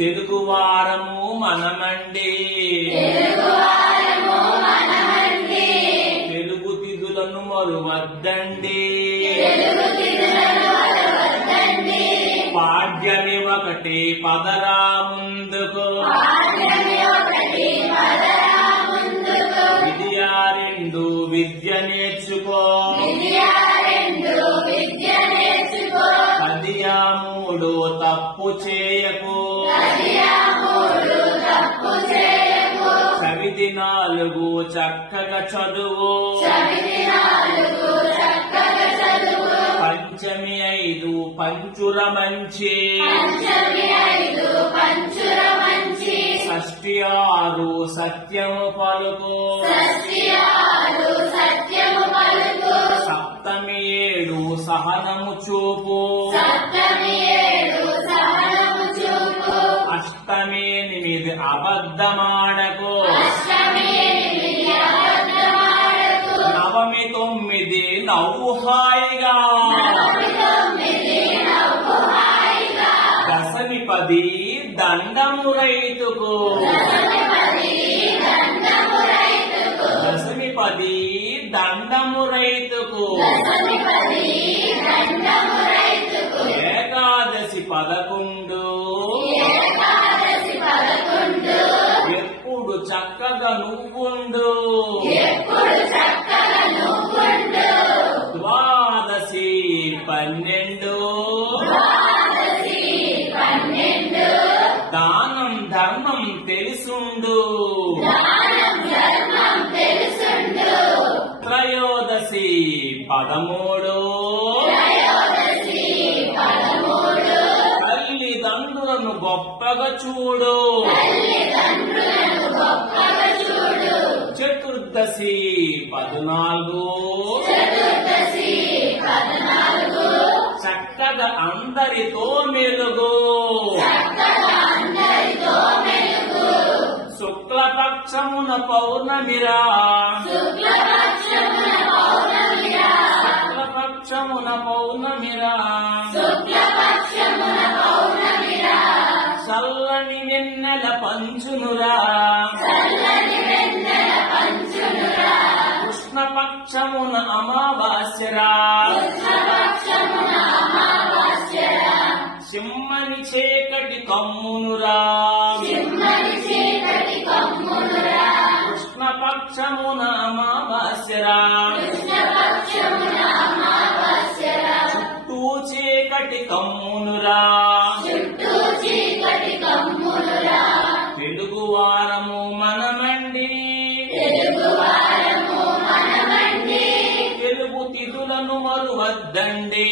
తెలుగువారము మనమండి, తెలుగు తిథులను మరువద్దండి, పాడ్యమి ఒకటి పదరా ముందుకు, విద్యా రెండు విద్య నేర్చుకో, పదియా మూడు తప్పు చేయకు, చవితి నాలుగు చక్కగా చదువు, పంచమి ఐదు పంచుర మంచి, షష్ఠి ఆరు సత్యము పలుకు, సప్తమి ఏడు సహనము చూపు, అష్టమి ఎనిమిది అబద్ధమాడకు, నవమి తొమ్మిది నవ్వు హాయిగా, దశమి పది దండము రైతుకు, దశమి పది దండము రైతుకు, ఏకాదశి 11 ఎప్పుడు చక్కగా నువ్వుండు, ద్వాదశి 12 దానం ధర్మం తెలుసుండు, త్రయోదశి 13 తల్లిదండ్రులను గొప్పగా చూడు, చతుర్దశి 14 చక్కగా అందరితో మెలుగు, శుక్లపక్షమున పౌర్ణమిరా, శుక్లపక్షమున పౌర్ణమిరా, చల్లని వెన్నెల పంచునురా, కృష్ణపక్షమున అమావాస్యరా, సింహని చీకటి కమ్మునురా, కృష్ణపక్షమున అమావాస్యరా, చుట్టూ చీకటి కమ్మునురా, తెలుగువారము మనమండి, తెలుగు తిథులను మరువద్దండి.